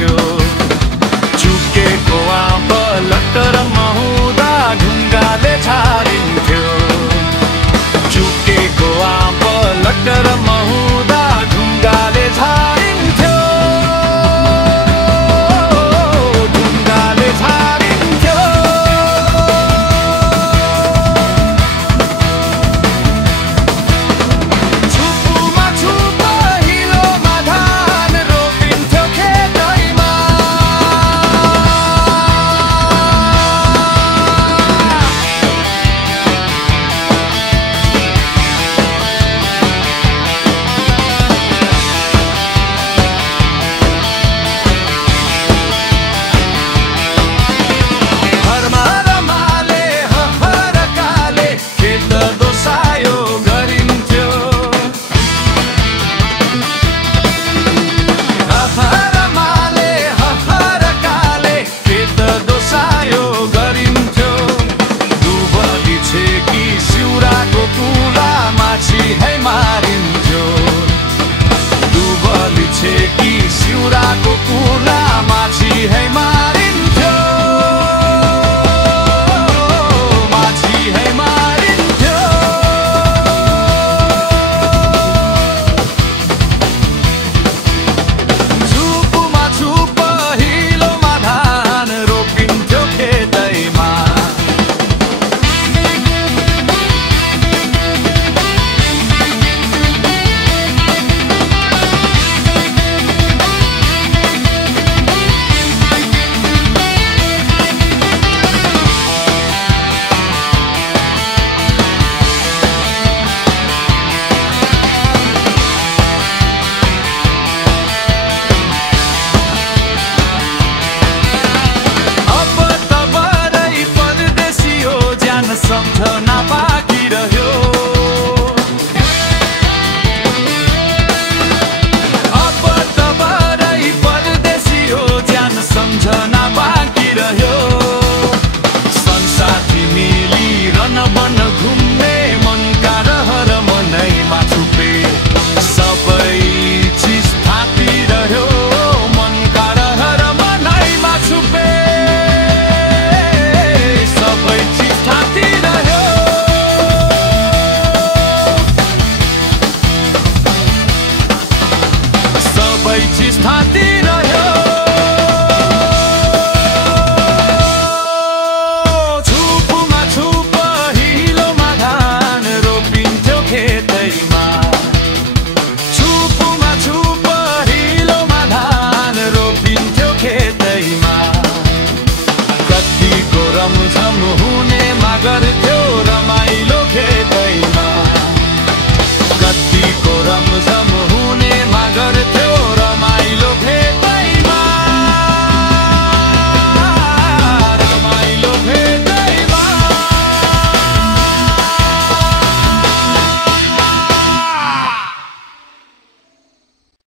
गरिन्थ्यो चुकेको आँप लटरमा हुँदा ढुङ्गाले छाडिन्थ्यो चुकेको आँप लटरमा हुँदा ढुङ्गाले छाडिन्थ्यो ढुङ्गाले छाडिन्थ्यो छुपुमा छुप हिलोमा धान रोपिन्थ्यो खेतैमा घरमा रमाले हहरकाले खेत दोसायो गरिन्थ्यो रमाले हहरकाले खेत दोसायो गरिन्थ्यो दुबली छेकी सिउराको कुला माछी है मारिन्थ्यो दुबली छेकी सिउराको कुला माछी है मारिन्थ्यो माछी है मारिन्थ्यो छुपुमा छुप हिलोमा धान रोपिन्थ्यो खेतैमा अब त बरै परदेशी हो ज्यान सम्झना